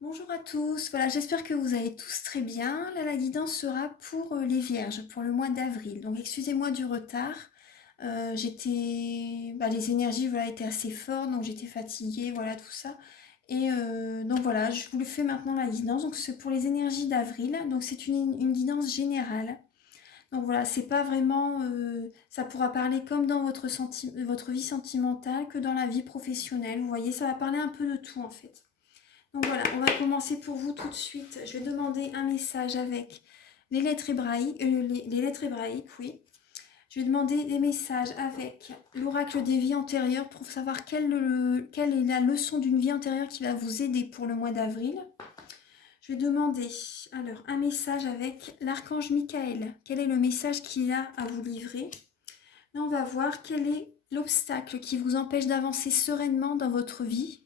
Bonjour à tous, voilà, j'espère que vous allez tous très bien. Là, la guidance sera pour les Vierges, pour le mois d'avril. Donc, excusez-moi du retard. Les énergies, voilà, étaient assez fortes, donc j'étais fatiguée, voilà, tout ça. Et donc voilà, je vous le fais maintenant la guidance. Donc, c'est pour les énergies d'avril. Donc, c'est une guidance générale. Donc voilà, c'est pas vraiment, ça pourra parler comme dans votre vie sentimentale que dans la vie professionnelle. Vous voyez, ça va parler un peu de tout en fait. Donc voilà, on va commencer pour vous tout de suite. Je vais demander un message avec les lettres hébraïques, oui. Je vais demander des messages avec l'oracle des vies antérieures pour savoir quelle est la leçon d'une vie antérieure qui va vous aider pour le mois d'avril. Je vais demander alors un message avec l'archange Michael. Quel est le message qu'il a à vous livrer? Là, on va voir quel est l'obstacle qui vous empêche d'avancer sereinement dans votre vie.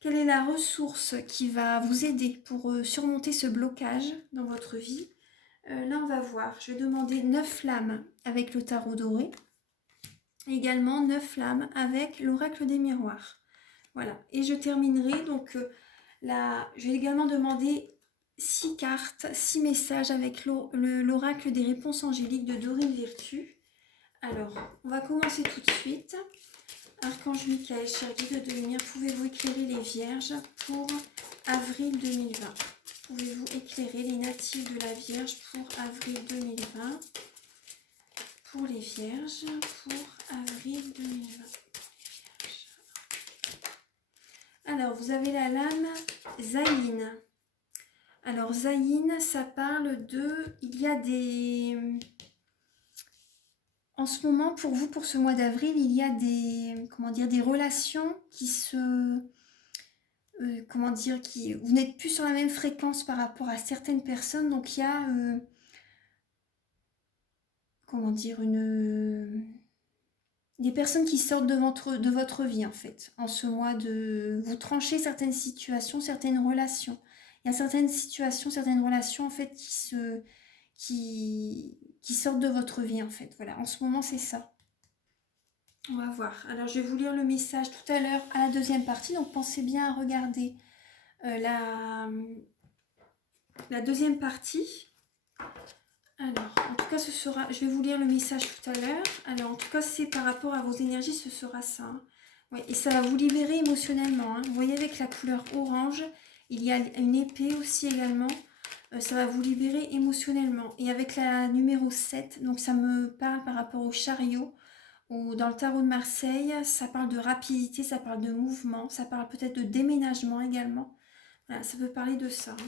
Quelle est la ressource qui va vous aider pour surmonter ce blocage dans votre vie? Là, on va voir. Je vais demander 9 flammes avec le tarot doré. Également 9 flammes avec l'oracle des miroirs. Voilà. Et je terminerai. Donc, je vais également demander 6 cartes, 6 messages avec l'oracle des réponses angéliques de Dorine Virtue. Alors, on va commencer tout de suite. Archange Michael, cher guide de lumière, pouvez-vous éclairer les vierges pour avril 2020? Pouvez-vous éclairer les natifs de la Vierge pour avril 2020? Pour les vierges, pour avril 2020. Alors, vous avez la lame Zayin. Alors, Zayin, ça parle de... Il y a des... En ce moment, pour vous, pour ce mois d'avril, il y a des relations qui se... vous n'êtes plus sur la même fréquence par rapport à certaines personnes, donc il y a, des personnes qui sortent de votre vie, en fait, en ce mois de... Vous tranchez certaines situations, certaines relations. Il y a certaines situations, certaines relations, en fait, qui sortent de votre vie, en fait. Voilà, en ce moment, c'est ça. On va voir. Alors, je vais vous lire le message tout à l'heure à la deuxième partie, donc pensez bien à regarder la deuxième partie. Alors, en tout cas, je vais vous lire le message tout à l'heure. Alors, en tout cas, c'est par rapport à vos énergies, ce sera ça. Hein. Ouais, et ça va vous libérer émotionnellement. Hein. Vous voyez, avec la couleur orange, il y a une épée aussi également. Ça va vous libérer émotionnellement. Et avec la numéro 7, donc ça me parle par rapport au chariot, ou dans le tarot de Marseille, ça parle de rapidité, ça parle de mouvement, ça parle peut-être de déménagement également. Voilà, ça peut parler de ça. Hein.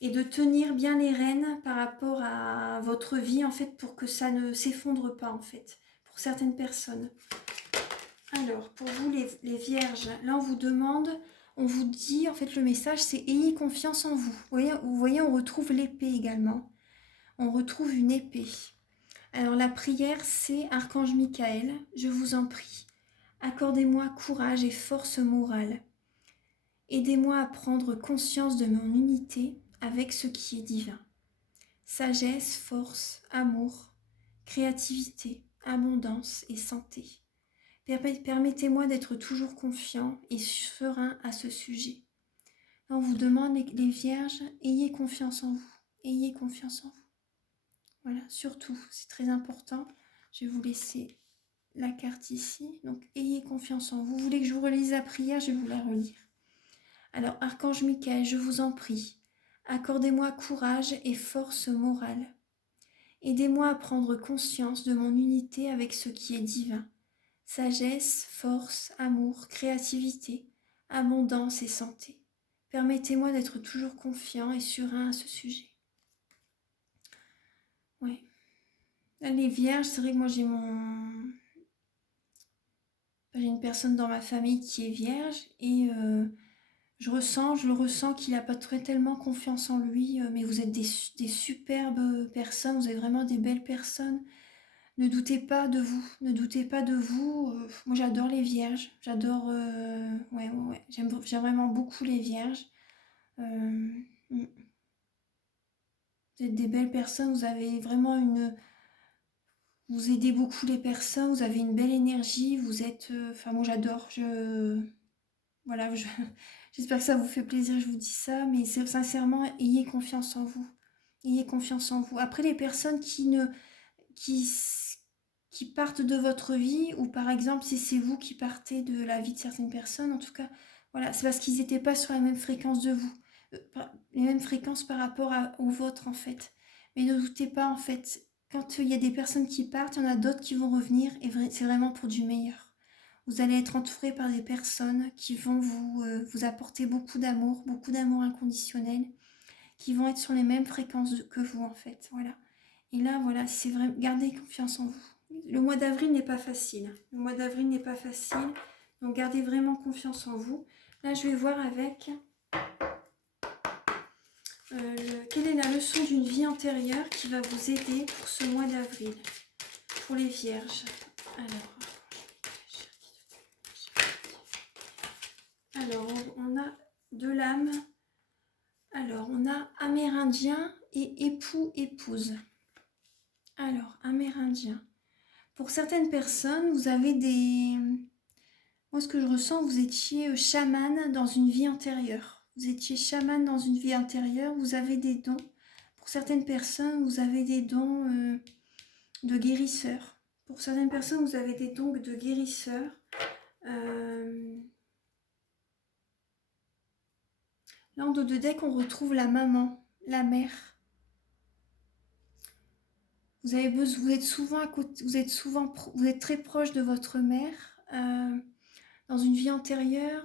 Et de tenir bien les rênes par rapport à votre vie, en fait, pour que ça ne s'effondre pas, en fait, pour certaines personnes. Alors, pour vous, les vierges, là, on vous dit, en fait, le message, c'est « Ayez confiance en vous ». Vous voyez, on retrouve l'épée également. On retrouve une épée. Alors, la prière, c'est « Archange Michael, je vous en prie, accordez-moi courage et force morale. Aidez-moi à prendre conscience de mon unité avec ce qui est divin. Sagesse, force, amour, créativité, abondance et santé. Permettez-moi d'être toujours confiant et serein à ce sujet. On vous demande, les vierges, ayez confiance en vous. Ayez confiance en vous. Voilà, surtout, c'est très important. Je vais vous laisser la carte ici. Donc, ayez confiance en vous. Vous voulez que je vous relise la prière? Je vais vous la relire. Alors, Archange Michael, je vous en prie, accordez-moi courage et force morale. Aidez-moi à prendre conscience de mon unité avec ce qui est divin. Sagesse, force, amour, créativité, abondance et santé. Permettez-moi d'être toujours confiant et serein à ce sujet. Ouais. Là, les vierges, c'est vrai que moi j'ai une personne dans ma famille qui est vierge et je le ressens qu'il n'a pas tellement confiance en lui, mais vous êtes des superbes personnes, vous êtes vraiment des belles personnes. Ne doutez pas de vous, ne doutez pas de vous. Moi j'adore les vierges, j'adore, ouais. J'aime vraiment beaucoup les vierges. Vous êtes des belles personnes, vous avez vraiment vous aidez beaucoup les personnes, vous avez une belle énergie, vous êtes, moi j'adore, Voilà, j'espère que ça vous fait plaisir, je vous dis ça, mais c'est sincèrement, ayez confiance en vous. Ayez confiance en vous. Après, les personnes qui, qui partent de votre vie, ou par exemple, si c'est vous qui partez de la vie de certaines personnes, en tout cas, voilà, c'est parce qu'ils n'étaient pas sur la même fréquence de vous. Les mêmes fréquences par rapport aux vôtres, en fait. Mais ne doutez pas, en fait, quand il y a des personnes qui partent, il y en a d'autres qui vont revenir, et c'est vraiment pour du meilleur. Vous allez être entouré par des personnes qui vont vous apporter beaucoup d'amour inconditionnel, qui vont être sur les mêmes fréquences que vous, en fait. Voilà. Et là, voilà, c'est vrai, gardez confiance en vous. Le mois d'avril n'est pas facile. Le mois d'avril n'est pas facile. Donc, gardez vraiment confiance en vous. Là, je vais voir avec quelle est la leçon d'une vie antérieure qui va vous aider pour ce mois d'avril. Pour les vierges. Alors, on a de l'âme. Alors, on a amérindien et époux-épouse. Alors, amérindien. Pour certaines personnes, vous avez des... Moi, ce que je ressens, vous étiez chaman dans une vie antérieure. Vous étiez chaman dans une vie antérieure, vous avez des dons. Pour certaines personnes, vous avez des dons de guérisseur. Pour certaines personnes, vous avez des dons de guérisseur. Là, en dos de deck, on retrouve la maman, la mère. Vous êtes souvent à côté, vous êtes très proche de votre mère. Dans une vie antérieure,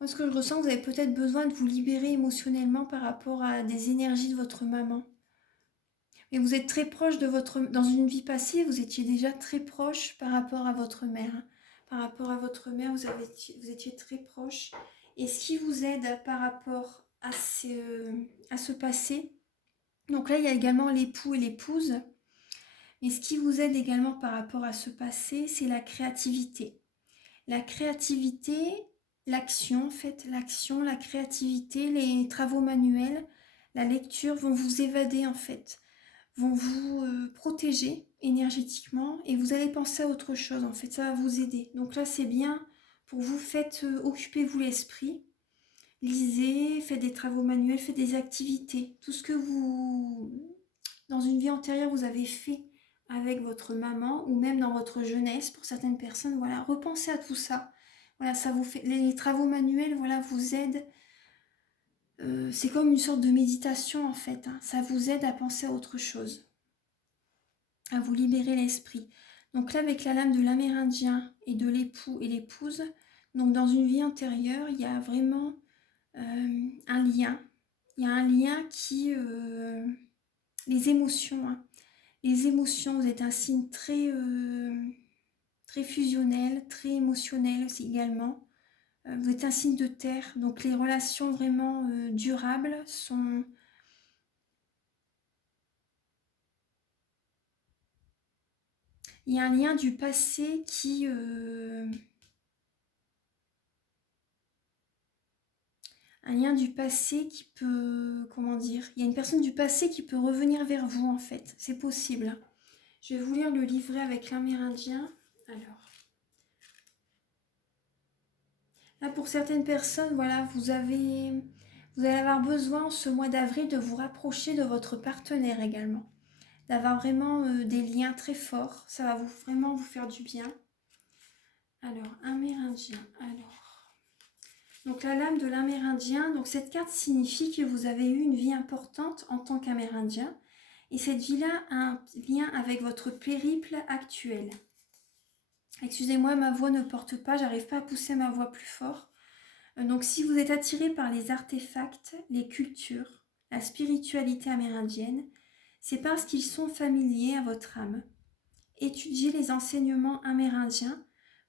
moi ce que je ressens, vous avez peut-être besoin de vous libérer émotionnellement par rapport à des énergies de votre maman. Mais vous êtes très proche de votre... Dans une vie passée, vous étiez déjà très proche par rapport à votre mère. Par rapport à votre mère, vous étiez très proche. Et ce qui vous aide par rapport à ce passé, donc là il y a également l'époux et l'épouse. Et ce qui vous aide également par rapport à ce passé, c'est la créativité. La créativité, l'action, en fait, l'action, la créativité, les travaux manuels, la lecture vont vous évader, en fait, vont vous protéger énergétiquement et vous allez penser à autre chose, en fait, ça va vous aider. Donc là, c'est bien pour vous, occupez-vous l'esprit, lisez, faites des travaux manuels, faites des activités, tout ce que vous, dans une vie antérieure, vous avez fait avec votre maman ou même dans votre jeunesse, pour certaines personnes, voilà, repensez à tout ça. Voilà, ça vous fait, les travaux manuels, voilà, vous aident. C'est comme une sorte de méditation en fait, hein. Ça vous aide à penser à autre chose, à vous libérer l'esprit. Donc là, avec la lame de l'amérindien et de l'époux et l'épouse, donc dans une vie antérieure, il y a vraiment un lien. Il y a un lien qui... les émotions, hein. Les émotions, vous êtes un signe très fusionnel, très émotionnel aussi également. Vous êtes un signe de terre, donc les relations vraiment durables sont... Il y a un lien du passé qui... Un lien du passé qui peut... Comment dire? Il y a une personne du passé qui peut revenir vers vous en fait, c'est possible. Je vais vous lire le livret avec l'amérindien. Alors... Là, pour certaines personnes, voilà, vous allez avoir besoin ce mois d'avril de vous rapprocher de votre partenaire également. D'avoir vraiment des liens très forts. Ça va vraiment vous faire du bien. Alors, amérindien. Alors, donc la lame de l'amérindien. Donc cette carte signifie que vous avez eu une vie importante en tant qu'amérindien. Et cette vie-là a un lien avec votre périple actuel. Excusez-moi, ma voix ne porte pas, j'arrive pas à pousser ma voix plus fort. Donc si vous êtes attiré par les artefacts, les cultures, la spiritualité amérindienne, c'est parce qu'ils sont familiers à votre âme. Étudier les enseignements amérindiens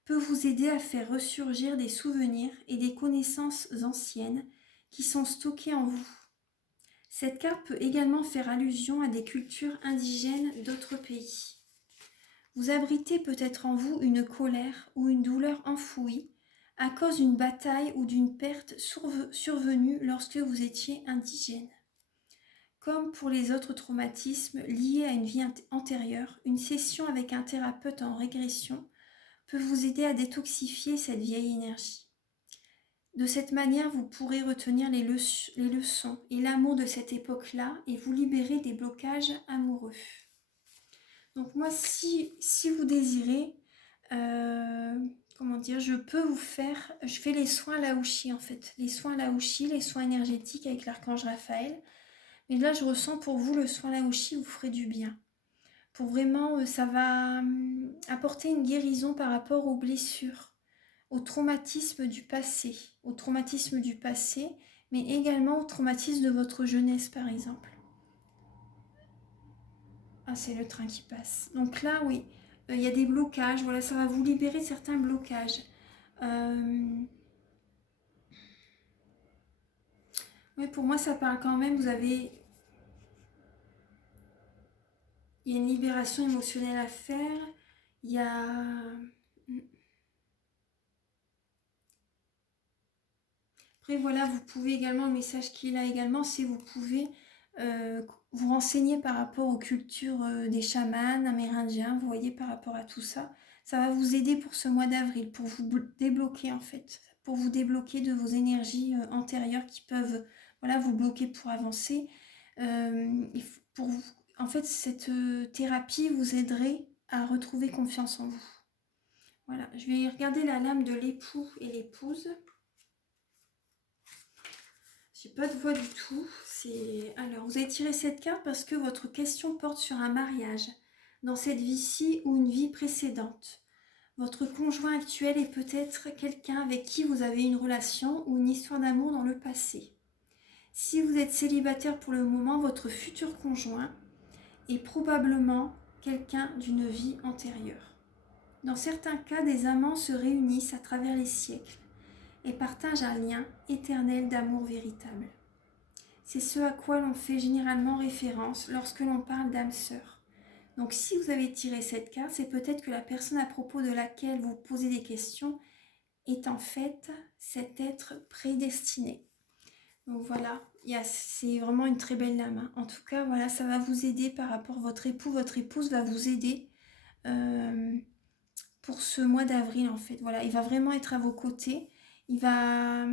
peut vous aider à faire ressurgir des souvenirs et des connaissances anciennes qui sont stockées en vous. Cette carte peut également faire allusion à des cultures indigènes d'autres pays. Vous abritez peut-être en vous une colère ou une douleur enfouie à cause d'une bataille ou d'une perte survenue lorsque vous étiez indigène. Comme pour les autres traumatismes liés à une vie antérieure, une session avec un thérapeute en régression peut vous aider à détoxifier cette vieille énergie. De cette manière, vous pourrez retenir les leçons et l'amour de cette époque-là et vous libérer des blocages amoureux. Donc moi, si vous désirez, comment dire, je fais les soins Laouchi en fait. Les soins Laouchi, les soins énergétiques avec l'archange Raphaël. Mais là, je ressens pour vous, le soin Laouchi vous ferait du bien. Pour vraiment, ça va apporter une guérison par rapport aux blessures, au traumatisme du passé, mais également au traumatisme de votre jeunesse par exemple. Ah, c'est le train qui passe. Donc là, oui, il y a des blocages, voilà, ça va vous libérer de certains blocages. Oui, pour moi, ça parle quand même, il y a une libération émotionnelle à faire, il y a... Après, voilà, vous pouvez également, le message qu'il a également, c'est vous pouvez vous renseigner par rapport aux cultures des chamans amérindiens, vous voyez, par rapport à tout ça. Ça va vous aider pour ce mois d'avril, pour vous débloquer en fait, pour vous débloquer de vos énergies antérieures qui peuvent, voilà, vous bloquer pour avancer. En fait, cette thérapie vous aiderait à retrouver confiance en vous. Voilà, je vais regarder la lame de l'époux et l'épouse. J'ai pas de voix du tout. Alors, vous avez tiré cette carte parce que votre question porte sur un mariage, dans cette vie-ci ou une vie précédente. Votre conjoint actuel est peut-être quelqu'un avec qui vous avez une relation ou une histoire d'amour dans le passé. Si vous êtes célibataire pour le moment, votre futur conjoint est probablement quelqu'un d'une vie antérieure. Dans certains cas, des amants se réunissent à travers les siècles et partagent un lien éternel d'amour véritable. C'est ce à quoi l'on fait généralement référence lorsque l'on parle d'âme sœur. Donc si vous avez tiré cette carte, c'est peut-être que la personne à propos de laquelle vous posez des questions est en fait cet être prédestiné. Donc voilà, c'est vraiment une très belle lame. En tout cas, voilà, ça va vous aider par rapport à votre époux. Votre épouse va vous aider pour ce mois d'avril en fait. Voilà, il va vraiment être à vos côtés. Il va,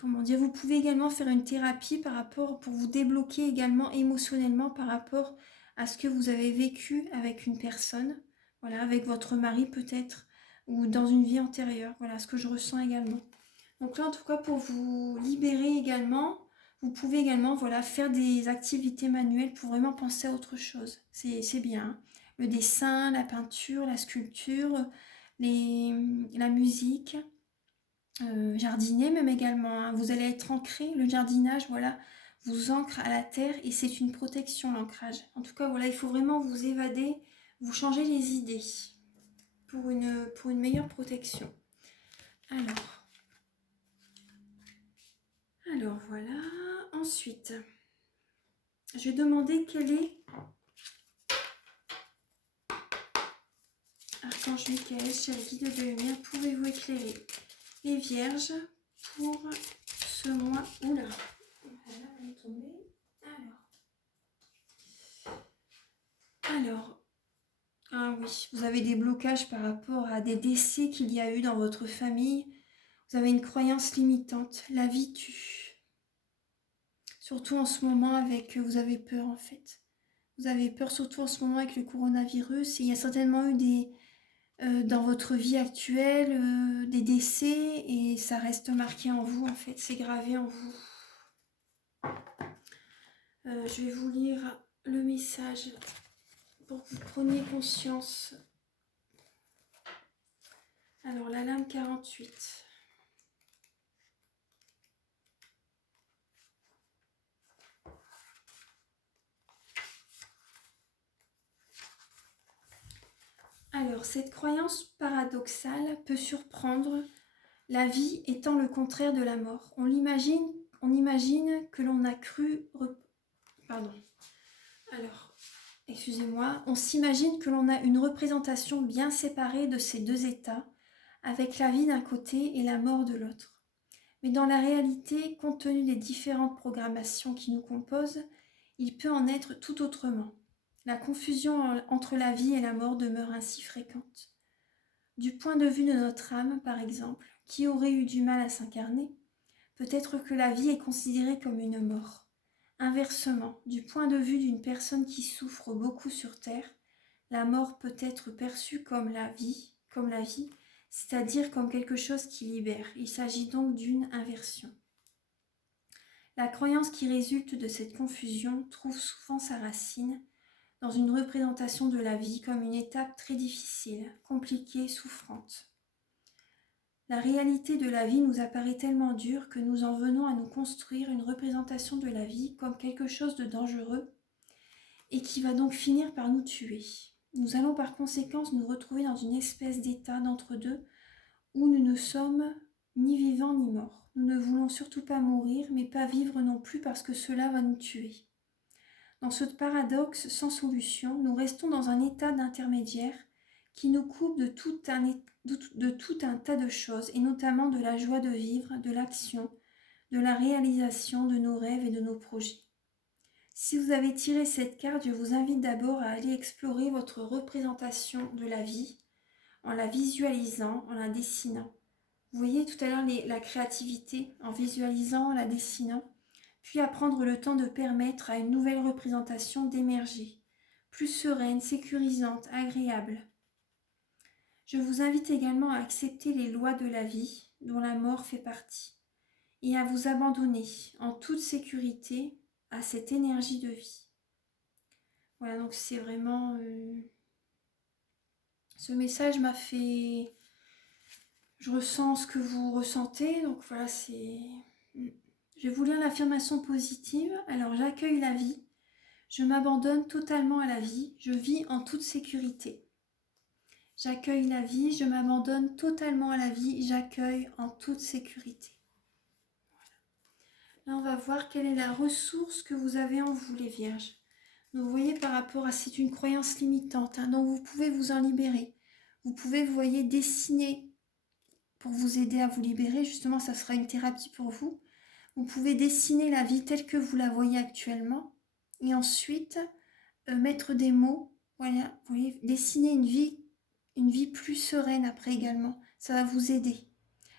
comment dire, vous pouvez également faire une thérapie pour vous débloquer également émotionnellement par rapport à ce que vous avez vécu avec une personne, voilà, avec votre mari peut-être, ou dans une vie antérieure. Voilà ce que je ressens également. Donc là, en tout cas, pour vous libérer également, vous pouvez également, voilà, faire des activités manuelles pour vraiment penser à autre chose. C'est bien, hein. Le dessin, la peinture, la sculpture, la musique, jardiner même également, hein. Vous allez être ancré, le jardinage, voilà, vous ancre à la terre et c'est une protection, l'ancrage. En tout cas, voilà, il faut vraiment vous évader, vous changer les idées pour une meilleure protection. Alors voilà, ensuite, je vais demander quel est Archange Michael, cher guide de lumière, pouvez-vous éclairer les vierges pour ce mois? Oula, voilà, elle est tombée. Alors, ah oui, vous avez des blocages par rapport à des décès qu'il y a eu dans votre famille. Vous avez une croyance limitante, la vie tue. Surtout en ce moment vous avez peur en fait. Vous avez peur surtout en ce moment avec le coronavirus. Et il y a certainement eu dans votre vie actuelle des décès et ça reste marqué en vous en fait. C'est gravé en vous. Je vais vous lire le message pour que vous preniez conscience. Alors la lame 48. Alors, cette croyance paradoxale peut surprendre, la vie étant le contraire de la mort. On imagine que l'on a cru... Pardon. Alors, excusez-moi. On s'imagine que l'on a une représentation bien séparée de ces deux états, avec la vie d'un côté et la mort de l'autre. Mais dans la réalité, compte tenu des différentes programmations qui nous composent, il peut en être tout autrement. La confusion entre la vie et la mort demeure ainsi fréquente. Du point de vue de notre âme, par exemple, qui aurait eu du mal à s'incarner, peut-être que la vie est considérée comme une mort. Inversement, du point de vue d'une personne qui souffre beaucoup sur Terre, la mort peut être perçue comme la vie, c'est-à-dire comme quelque chose qui libère. Il s'agit donc d'une inversion. La croyance qui résulte de cette confusion trouve souvent sa racine dans une représentation de la vie comme une étape très difficile, compliquée, souffrante. La réalité de la vie nous apparaît tellement dure que nous en venons à nous construire une représentation de la vie comme quelque chose de dangereux et qui va donc finir par nous tuer. Nous allons par conséquent nous retrouver dans une espèce d'état d'entre-deux où nous ne sommes ni vivants ni morts. Nous ne voulons surtout pas mourir, mais pas vivre non plus parce que cela va nous tuer. Dans ce paradoxe sans solution, nous restons dans un état d'intermédiaire qui nous coupe de tout un tas de choses, et notamment de la joie de vivre, de l'action, de la réalisation de nos rêves et de nos projets. Si vous avez tiré cette carte, je vous invite d'abord à aller explorer votre représentation de la vie en la visualisant, en la dessinant. Vous voyez tout à l'heure la créativité en visualisant, en la dessinant, puis à prendre le temps de permettre à une nouvelle représentation d'émerger, plus sereine, sécurisante, agréable. Je vous invite également à accepter les lois de la vie, dont la mort fait partie, et à vous abandonner en toute sécurité à cette énergie de vie. Voilà, donc c'est vraiment... Ce message m'a fait... Je ressens ce que vous ressentez, donc voilà, c'est... Je vais vous lire l'affirmation positive. Alors, j'accueille la vie, je m'abandonne totalement à la vie, je vis en toute sécurité. J'accueille la vie, je m'abandonne totalement à la vie, j'accueille en toute sécurité. Voilà. Là, on va voir quelle est la ressource que vous avez en vous, les vierges. Donc, vous voyez, par rapport à... C'est une croyance limitante, donc vous pouvez vous en libérer. Vous pouvez, vous voyez, dessiner pour vous aider à vous libérer. Justement, ça sera une thérapie pour vous. Vous pouvez dessiner la vie telle que vous la voyez actuellement et ensuite mettre des mots, voilà, vous voyez, dessiner une vie plus sereine après également. Ça va vous aider.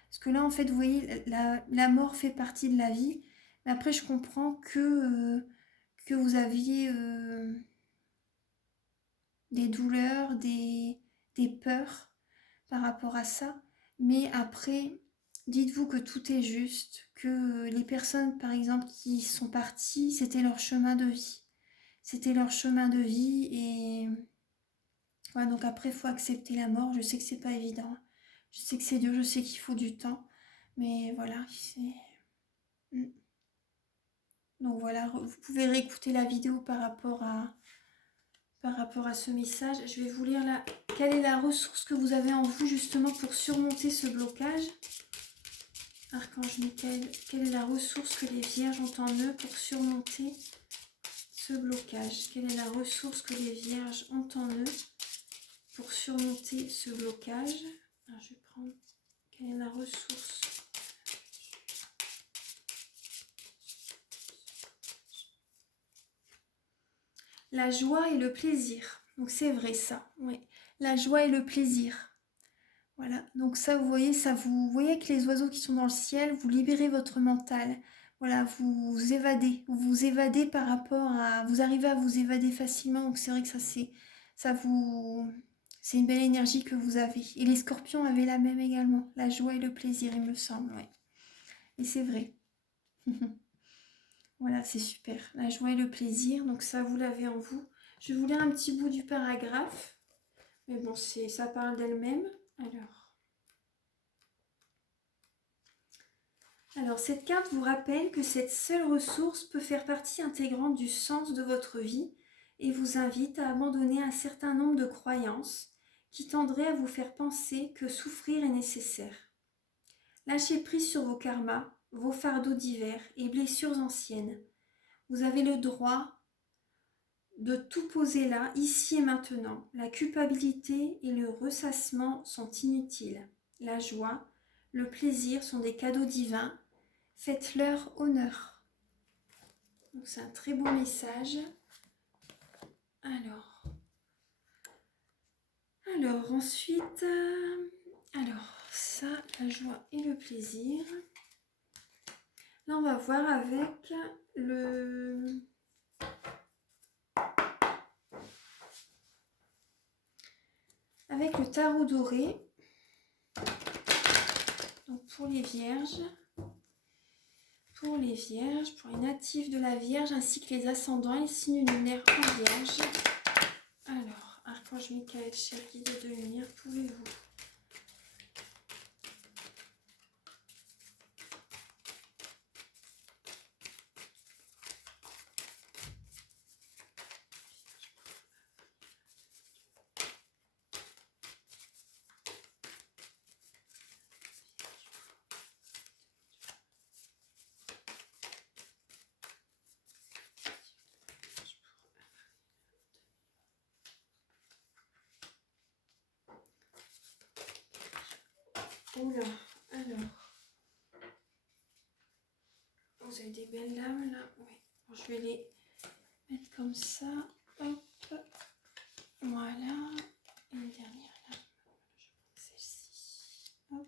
Parce que là, en fait, vous voyez, la mort fait partie de la vie. Mais après, je comprends que vous aviez des douleurs, des peurs par rapport à ça. Mais après... Dites-vous que tout est juste, que les personnes, par exemple, qui sont parties, c'était leur chemin de vie. C'était leur chemin de vie et... Voilà, donc après, il faut accepter la mort. Je sais que c'est pas évident. Je sais que c'est dur, je sais qu'il faut du temps. Mais voilà, c'est... Donc voilà, vous pouvez réécouter la vidéo par rapport à ce message. Je vais vous lire là. Quelle est la ressource que vous avez en vous justement pour surmonter ce blocage ? Archange Michael, quelle est la ressource que les vierges ont en eux pour surmonter ce blocage? Quelle est la ressource que les vierges ont en eux pour surmonter ce blocage? Alors, je vais prendre... Quelle est la ressource? La joie et le plaisir. Donc c'est vrai ça, oui. La joie et le plaisir. Voilà, donc ça, vous voyez, vous voyez que les oiseaux qui sont dans le ciel, vous libérez votre mental. Voilà, vous évadez par rapport à... Vous arrivez à vous évader facilement, donc c'est vrai que c'est une belle énergie que vous avez. Et les scorpions avaient la même également, la joie et le plaisir, il me semble, ouais. Et c'est vrai. Voilà, c'est super. La joie et le plaisir, donc ça, vous l'avez en vous. Je vais vous lire un petit bout du paragraphe. Mais bon, ça parle d'elle-même. Alors, cette carte vous rappelle que cette seule ressource peut faire partie intégrante du sens de votre vie et vous invite à abandonner un certain nombre de croyances qui tendraient à vous faire penser que souffrir est nécessaire. Lâchez prise sur vos karmas, vos fardeaux divers et blessures anciennes. Vous avez le droit de tout poser là, ici et maintenant. La culpabilité et le ressassement sont inutiles. La joie, le plaisir sont des cadeaux divins. Faites-leur honneur. Donc c'est un très beau message. Alors, ensuite, alors, ça, la joie et le plaisir. Là, on va voir avec le... Avec le tarot doré. Donc, pour les vierges. Pour les vierges, pour les natifs de la Vierge, ainsi que les ascendants et les signes lunaires en Vierge. Alors, Archange Michael, cher guide de lumière, pouvez-vous Oula, alors. Vous avez des belles lames là. Oui. Bon, je vais les mettre comme ça. Hop. Voilà. Et une dernière lame. Je prends celle-ci. Hop.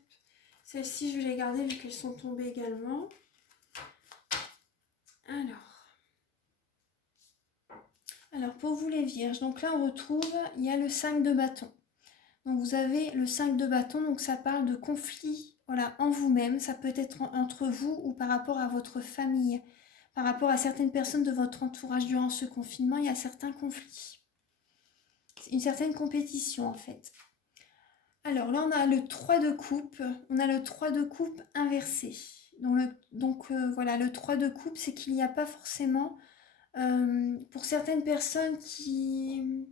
Celles-ci, je vais les garder vu qu'elles sont tombées également. Alors pour vous les vierges, donc là on retrouve, il y a le 5 de bâton. Donc vous avez le 5 de bâton, donc ça parle de conflit, voilà, en vous-même. Ça peut être entre vous ou par rapport à votre famille. Par rapport à certaines personnes de votre entourage durant ce confinement, il y a certains conflits. Une certaine compétition en fait. Alors là on a le 3 de coupe, on a le 3 de coupe inversé. Donc voilà, le 3 de coupe, c'est qu'il n'y a pas forcément, pour certaines personnes qui...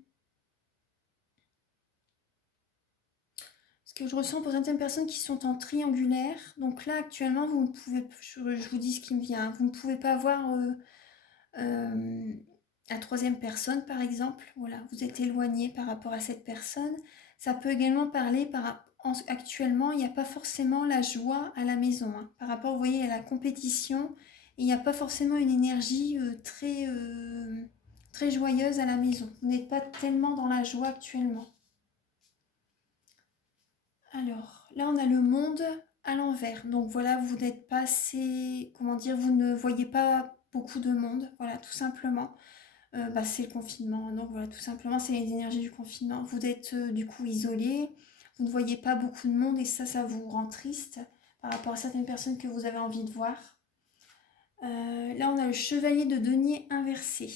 Ce que je ressens pour certaines personnes qui sont en triangulaire. Donc là, actuellement, vous ne pouvez, je vous dis ce qui me vient, vous ne pouvez pas avoir la troisième personne, par exemple. Voilà, vous êtes éloigné par rapport à cette personne. Ça peut également parler actuellement, il n'y a pas forcément la joie à la maison. Hein. Par rapport, vous voyez, à la compétition, il n'y a pas forcément une énergie très joyeuse à la maison. Vous n'êtes pas tellement dans la joie actuellement. Alors, là, on a le monde à l'envers. Donc voilà, vous n'êtes pas assez, comment dire, vous ne voyez pas beaucoup de monde. Voilà, tout simplement. C'est le confinement. Donc voilà, tout simplement, c'est les énergies du confinement. Vous êtes du coup isolé. Vous ne voyez pas beaucoup de monde et ça vous rend triste par rapport à certaines personnes que vous avez envie de voir. Là, on a le chevalier de denier inversé.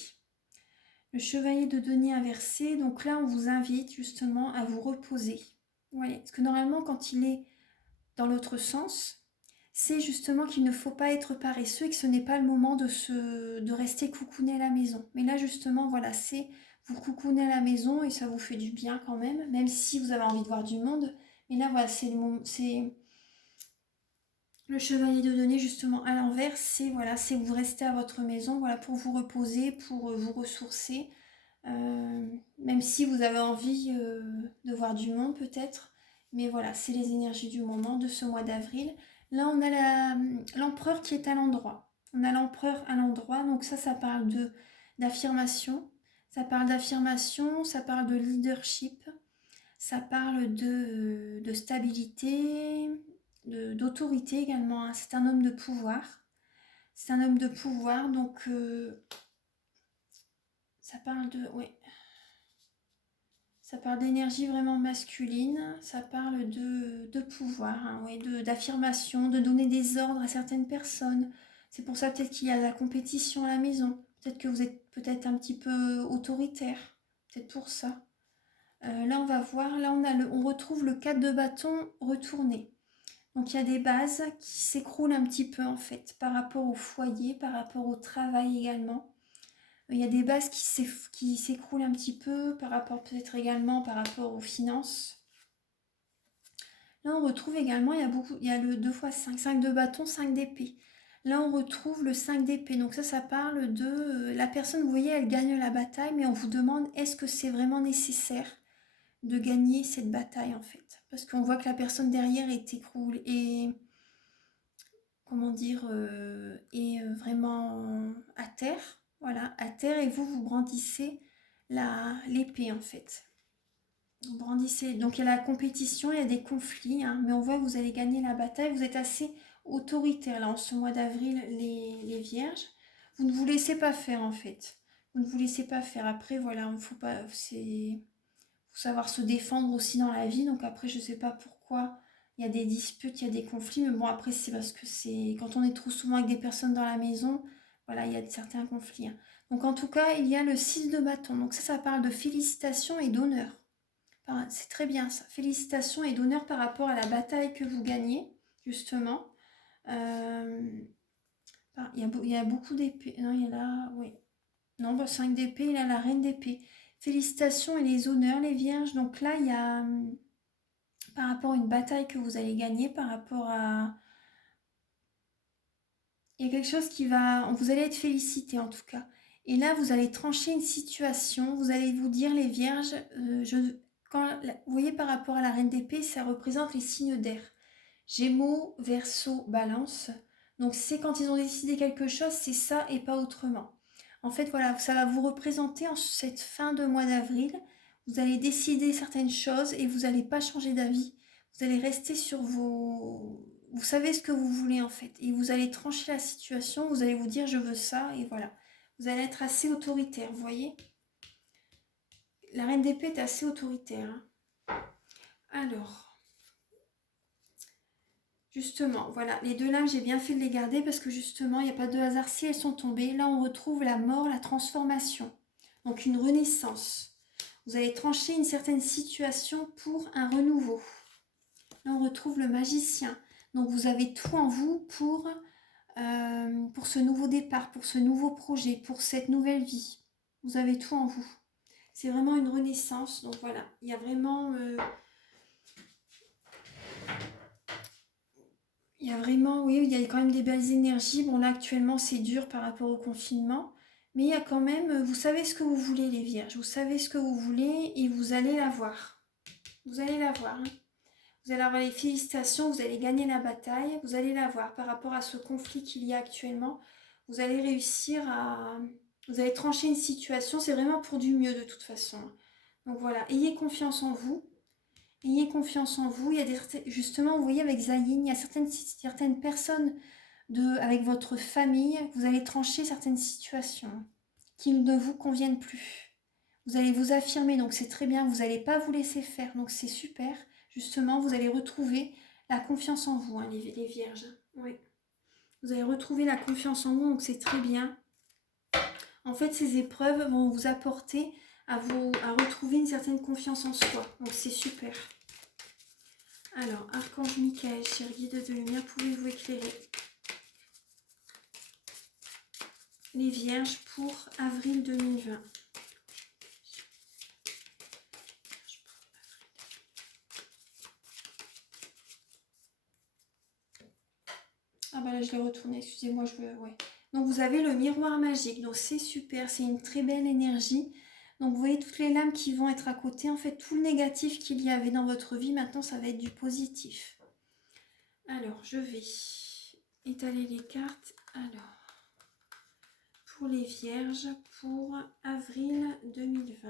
Le chevalier de denier inversé, donc là, on vous invite justement à vous reposer. Voilà. Parce que normalement, quand il est dans l'autre sens, c'est justement qu'il ne faut pas être paresseux et que ce n'est pas le moment de rester coucouné à la maison. Mais là, justement, voilà, c'est vous coucouner à la maison et ça vous fait du bien quand même si vous avez envie de voir du monde. Mais là, voilà, c'est le chevalier de denier justement à l'envers, c'est voilà, c'est vous restez à votre maison, voilà, pour vous reposer, pour vous ressourcer. Même si vous avez envie de voir du monde peut-être, mais voilà, c'est les énergies du moment, de ce mois d'avril. Là, on a l'empereur qui est à l'endroit. On a l'empereur à l'endroit, donc ça parle d'affirmation. Ça parle d'affirmation, ça parle de leadership, ça parle de stabilité, d'autorité également. Hein. C'est un homme de pouvoir. C'est un homme de pouvoir, donc ça parle de... Oui. Ça parle d'énergie vraiment masculine, ça parle de pouvoir, hein, ouais, d'affirmation, de donner des ordres à certaines personnes. C'est pour ça peut-être qu'il y a la compétition à la maison. Peut-être que vous êtes peut-être un petit peu autoritaire. Peut-être pour ça. Là, on va voir. Là, on retrouve le 4 de bâton retourné. Donc, il y a des bases qui s'écroulent un petit peu, en fait, par rapport au foyer, par rapport au travail également. Il y a des bases qui s'écroulent un petit peu par rapport peut-être également par rapport aux finances. Là, on retrouve également, il y a le 2 x 5, 5 de bâton, 5 d'épée. Là, on retrouve le 5 d'épée. Donc ça parle de la personne, vous voyez, elle gagne la bataille, mais on vous demande est-ce que c'est vraiment nécessaire de gagner cette bataille en fait. Parce qu'on voit que la personne derrière est écroulée et comment dire, est vraiment à terre. Voilà, à terre et vous brandissez l'épée en fait. Vous brandissez. Donc il y a la compétition, il y a des conflits, hein, mais on voit que vous allez gagner la bataille. Vous êtes assez autoritaire là en ce mois d'avril, les vierges. Vous ne vous laissez pas faire en fait. Vous ne vous laissez pas faire. Après, voilà, il faut pas. Faut savoir se défendre aussi dans la vie. Donc après, je sais pas pourquoi il y a des disputes, il y a des conflits. Mais bon, après, c'est parce que c'est quand on est trop souvent avec des personnes dans la maison, voilà, il y a certains conflits, hein. Donc en tout cas, il y a le 6 de bâton. Donc ça parle de félicitations et d'honneur. Enfin, c'est très bien ça. Félicitations et d'honneur par rapport à la bataille que vous gagnez, justement. Euh, il y a beaucoup d'épées. Non, il y a là, oui. Non, bah, 5 d'épée, il a la reine d'épée. Félicitations et les honneurs, les vierges. Donc là, il y a par rapport à une bataille que vous allez gagner, par rapport à... Il y a quelque chose qui va... Vous allez être félicité en tout cas. Et là, vous allez trancher une situation. Vous allez vous dire, les vierges, vous voyez par rapport à la reine d'épée, ça représente les signes d'air. Gémeaux, Verseau, Balance. Donc c'est quand ils ont décidé quelque chose, c'est ça et pas autrement. En fait, voilà, ça va vous représenter en cette fin de mois d'avril. Vous allez décider certaines choses et vous n'allez pas changer d'avis. Vous allez rester sur vos... Vous savez ce que vous voulez en fait. Et vous allez trancher la situation, vous allez vous dire je veux ça et voilà. Vous allez être assez autoritaire, vous voyez. La reine d'épée est assez autoritaire, hein. Alors... Justement, voilà, les deux lames, j'ai bien fait de les garder parce que justement, il n'y a pas de hasard si elles sont tombées. Là, on retrouve la mort, la transformation. Donc, une renaissance. Vous allez trancher une certaine situation pour un renouveau. Là, on retrouve le magicien. Donc, vous avez tout en vous pour ce nouveau départ, pour ce nouveau projet, pour cette nouvelle vie. Vous avez tout en vous. C'est vraiment une renaissance. Donc, voilà, il y a vraiment... Il y a vraiment, oui, il y a quand même des belles énergies. Bon, là, actuellement, c'est dur par rapport au confinement. Mais il y a quand même, vous savez ce que vous voulez, les vierges. Vous savez ce que vous voulez et vous allez l'avoir. Vous allez l'avoir, hein. Vous allez avoir les félicitations, vous allez gagner la bataille. Vous allez l'avoir par rapport à ce conflit qu'il y a actuellement. Vous allez réussir à... Vous allez trancher une situation. C'est vraiment pour du mieux de toute façon. Donc voilà, ayez confiance en vous. Ayez confiance en vous. Il y a justement, vous voyez, avec Zayin, il y a certaines personnes avec votre famille, vous allez trancher certaines situations qui ne vous conviennent plus. Vous allez vous affirmer, donc c'est très bien. Vous n'allez pas vous laisser faire, donc c'est super. Justement, vous allez retrouver la confiance en vous, hein, les vierges. Oui. Vous allez retrouver la confiance en vous, donc c'est très bien. En fait, ces épreuves vont vous apporter à retrouver une certaine confiance en soi. Donc c'est super. Alors, Archange Michael, cher guide de lumière, pouvez-vous éclairer les vierges pour avril 2020? Ah bah là, je l'ai retourné, excusez-moi, ouais. Donc, vous avez le miroir magique, donc c'est super, c'est une très belle énergie. Donc, vous voyez toutes les lames qui vont être à côté. En fait, tout le négatif qu'il y avait dans votre vie, maintenant, ça va être du positif. Alors, je vais étaler les cartes. Alors, pour les vierges, pour avril 2020.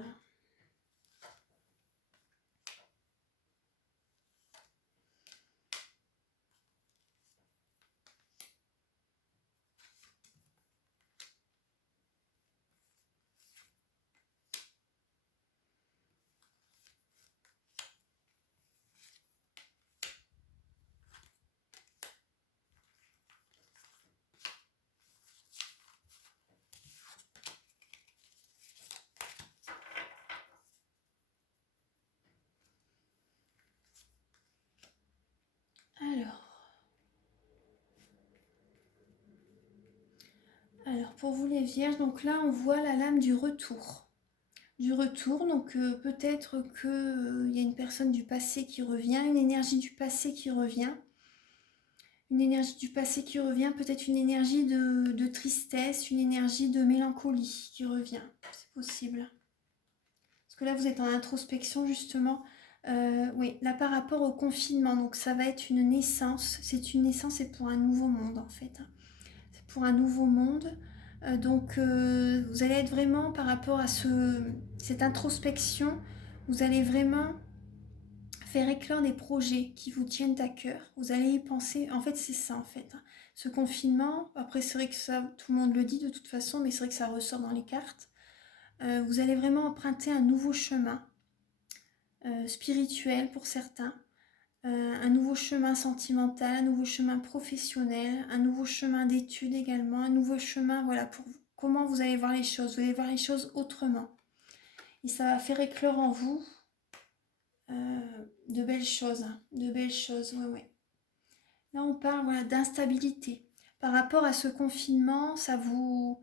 Alors, pour vous les vierges, donc là, on voit la lame du retour. Donc peut-être qu'il y a une personne du passé qui revient, une énergie du passé qui revient. Une énergie du passé qui revient, peut-être une énergie de tristesse, une énergie de mélancolie qui revient. C'est possible. Parce que là, vous êtes en introspection, justement. Oui, là, par rapport au confinement, donc ça va être une naissance. C'est une naissance, c'est pour un nouveau monde, en fait. C'est pour un nouveau monde. Donc, vous allez être vraiment, par rapport à cette introspection, vous allez vraiment faire éclore des projets qui vous tiennent à cœur. Vous allez y penser. En fait, c'est ça, en fait. Ce confinement, après, c'est vrai que ça, tout le monde le dit de toute façon, mais c'est vrai que ça ressort dans les cartes. Vous allez vraiment emprunter un nouveau chemin spirituel pour certains, un nouveau chemin sentimental, un nouveau chemin professionnel, un nouveau chemin d'études également, un nouveau chemin, voilà, pour comment vous allez voir les choses. Vous allez voir les choses autrement. Et ça va faire éclore en vous de belles choses, hein, de belles choses, ouais. Là, on parle voilà, d'instabilité. Par rapport à ce confinement, ça vous...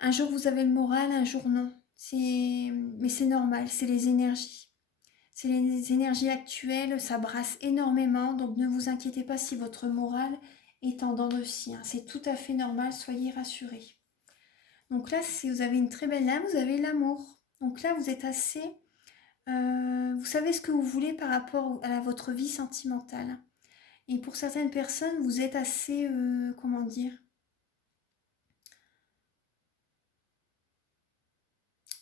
Un jour, vous avez le moral, un jour, non. Mais c'est normal, c'est les énergies. C'est les énergies actuelles, ça brasse énormément, donc ne vous inquiétez pas si votre morale est en dents de scie, hein. C'est tout à fait normal, soyez rassurés. Donc là, si vous avez une très belle âme, vous avez l'amour. Donc là, vous êtes assez... vous savez ce que vous voulez par rapport à votre vie sentimentale. Et pour certaines personnes, vous êtes assez... comment dire?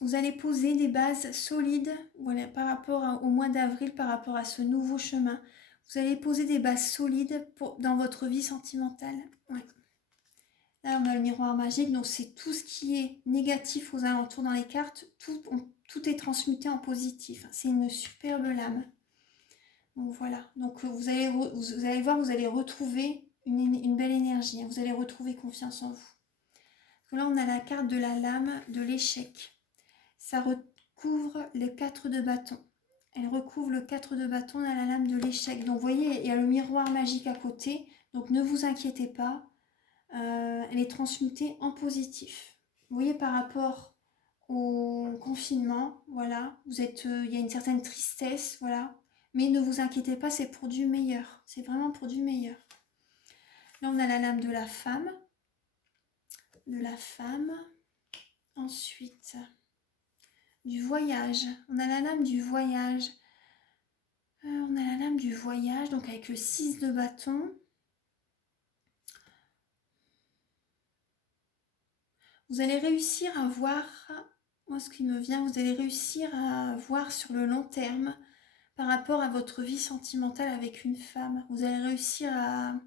Vous allez poser des bases solides voilà, par rapport au mois d'avril, par rapport à ce nouveau chemin. Vous allez poser des bases solides dans votre vie sentimentale. Ouais. Là, on a le miroir magique, donc c'est tout ce qui est négatif aux alentours dans les cartes. Tout est transmuté en positif. C'est une superbe lame. Donc voilà. Donc vous allez voir, vous allez retrouver une belle énergie. Vous allez retrouver confiance en vous. Donc là, on a la carte de la lame de l'échec. Ça recouvre les 4 de bâton. Elle recouvre le 4 de bâton à la lame de l'échec. Donc vous voyez, il y a le miroir magique à côté. Donc ne vous inquiétez pas. Elle est transmutée en positif. Vous voyez par rapport au confinement, voilà, il y a une certaine tristesse, voilà. Mais ne vous inquiétez pas, c'est pour du meilleur. C'est vraiment pour du meilleur. Là, on a la lame de la femme. Ensuite... du voyage. On a la lame du voyage. Donc avec le 6 de bâton. Vous allez réussir à voir, moi ce qui me vient, vous allez réussir à voir sur le long terme par rapport à votre vie sentimentale avec une femme. Vous allez réussir à...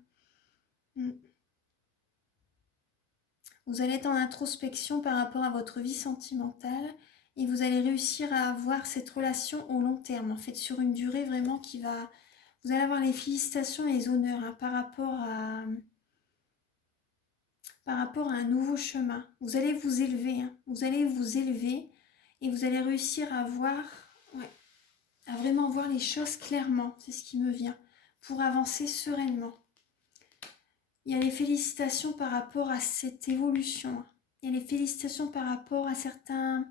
Vous allez être en introspection par rapport à votre vie sentimentale et vous allez réussir à avoir cette relation au long terme, en fait, sur une durée vraiment qui va... Vous allez avoir les félicitations et les honneurs hein, par rapport à un nouveau chemin. Vous allez vous élever, hein, et vous allez réussir à voir, à vraiment voir les choses clairement, c'est ce qui me vient, pour avancer sereinement. Il y a les félicitations par rapport à cette évolution. Il y a les félicitations par rapport à certains